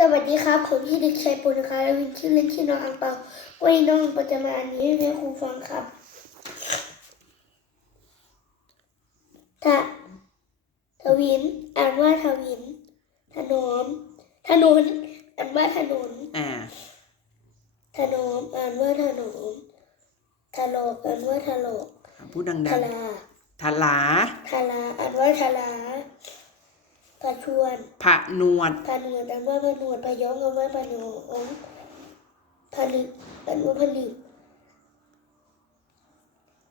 สวัสดีครับ ผมที่อเด็กชายปุณนะคะและวินชื่อเล่นชื่อน้องอังเปาวันนี้น้องอังเปาจะมาอ่านนี้ให้ครูฟังครับทะทวินอ่านว่าทวิน ถนอมถนนอ่านว่าถนนอ่าถนอมอ่านว่าถนอมถลอกอ่านว่าถลอกพูดดังทลาๆทลาทลาอ่านว่าทลา ผะชวนผะนวดผนวดอ่านว่าผนวดพะย้องอ่านว่าผนวงผลึกอ่านว่าผลึก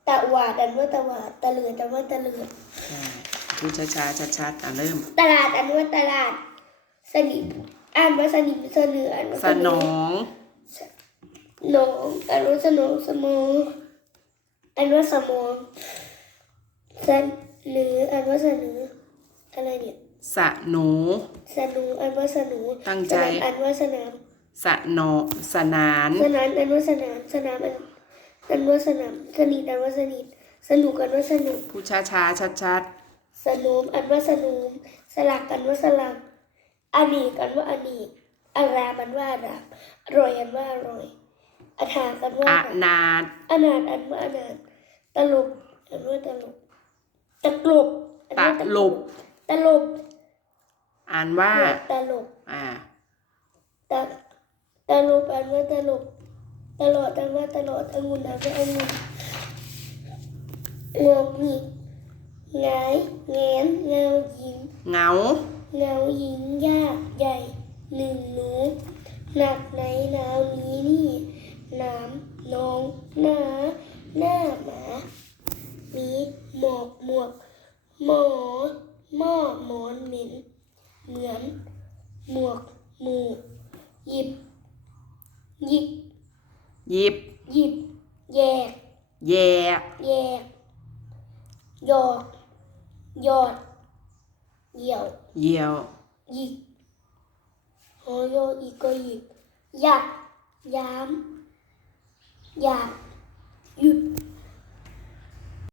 ตะหวาดอ่านว่าตะหวาดตะเลือดอ่านว่าตะเลือดอ่าพูดช้าๆชัดๆอ่าเริ่ม ตลาดอ่านว่าตลาด สนิมอ่านว่าสนิมเสนออ่านว่าสเนนอองหนองอ่านว่าสนองสมองอ่านว่าสมองเสนออ่านว่าเสนออะไรเนี่ย สะหนูสนูอ่านว่าสนูตั้งใจ สนามอ่านว่าสนามสะนอสนาน สนามอันว่าสนามสนามอันอันว่าสนามสนิทอันว่าสนิทสนุกอันว่าสนุกพูดช้าๆชัดสนุมอันว่าสนุมสลักอันว่าสลักอเนกอันว่าอเนกอารามอันว่าอารามอร่อยอันว่าอร่อยอาถากันๆว่าออาถานาถอนาถอันว่าอนาถตลกอันว่าตลกตะกลบอันตะว่าลบตลบ อ่านว่า ตลกอ่า ตะตลบอันว่าตลก ตลอดอันว่าตลอดองุ่นอันว่าองุ่นงงงิกหงายแงนเงาหญิงเหงา เงาหญิงยากใหญ่หนึ่งหนูหนักไหนหนาวนี้นี่หนามนองหนาหน้าหมา มีหมอกหมวกหมอหม้อหมอนเหม็น เหมือน หมวกหมูหยิบ หยิบ หยิบ หยิบ แยก แย่แยก หยอกหยอด เหี่ยว เหี่ยว หยิกหอโยอีกก็หยิกหยักย้ำหยาบหยุด